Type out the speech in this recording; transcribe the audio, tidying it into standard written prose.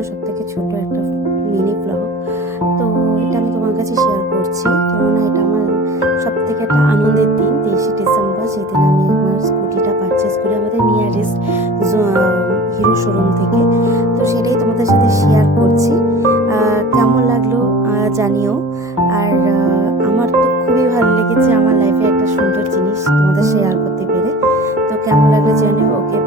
আমার সবথেকে ছোট একটা মিনি ব্লগ। তো এটা আমি তোমার কাছে শেয়ার করছি, কেননা এটা আমার সবথেকে একটা আনন্দের দিন, 23শে ডিসেম্বর, যেদিন আমি আমার স্কুটিটা পারচেস করি আমাদের নিয়ারেস্ট হিরো শোরুম থেকে। তো সেটাই তোমাদের সাথে শেয়ার করছি। কেমন লাগলো জানিও। আর আমার তো খুবই ভালো লেগেছে, আমার লাইফে একটা সুন্দর জিনিস তোমাদের শেয়ার করতে পেরে। তো কেমন লাগলো জানিও। ওকে,